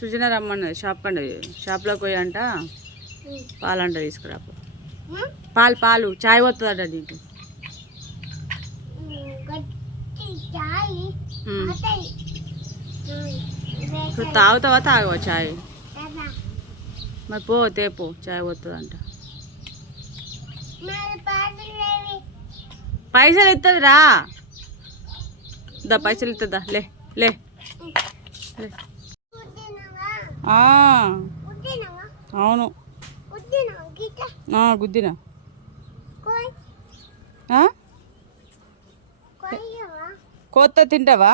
సుజన రమ్మన్నది shop కండి షాప్లోకి పోయి అంట పాలంట తీసుకురా. పాలు పాలు చాయ్ వస్తుందట నీకు. ఇప్పుడు తాగుతావా తాగవా చాయ్ మరి పో తేపో చాయ్ వస్తుందంట పైసలు ఇస్తుంది రా దా పైసలు ఇస్తుందా లే లే లే. అవును. గుద్దినా. ఆ? కొత్త తింటావా.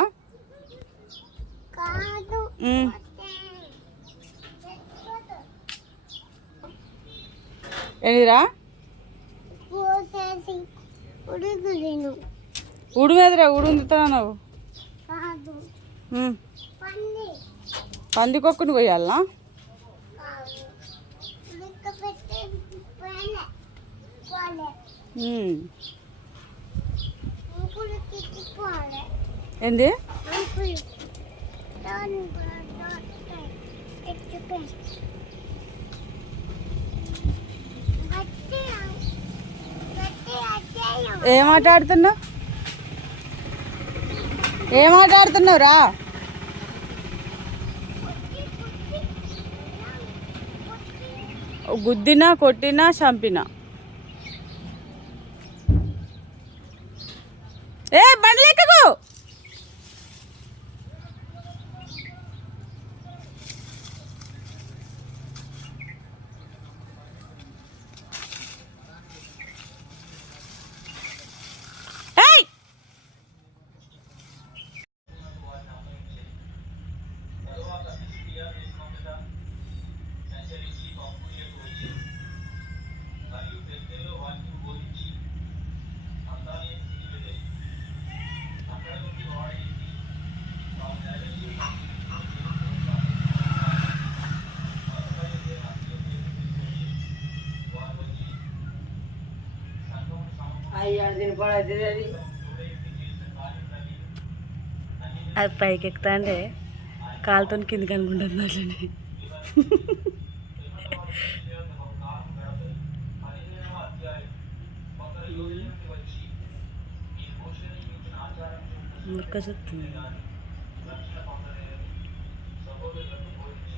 ఏంటిరా పోసేసి ఉడుకులేను ఉడుమేదిరా పందికొక్కుని తిట్టిపోలే ఏంది? ఏం ఆట ఆడుతున్నావు? ఏం ఆట ఆడుతున్నావు రా గుద్దినా కొట్టినా చంపినా. అది. పైకి ఎక్కుతా అంటే కాలుతో కిందికి అనుకుంటుంది అట్లనే. మురకసొస్తుంది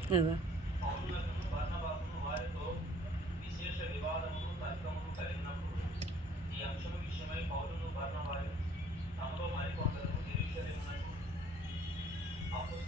కదా?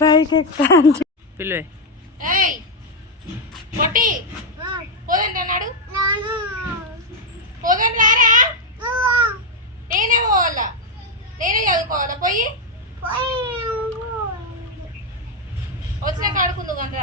పైకి ఎక్కుతాను పిల్లవే నేనే పోవాలా? చదువుకోవాలా? పోయి. వచ్చినాక ఆడుకుందు కానీ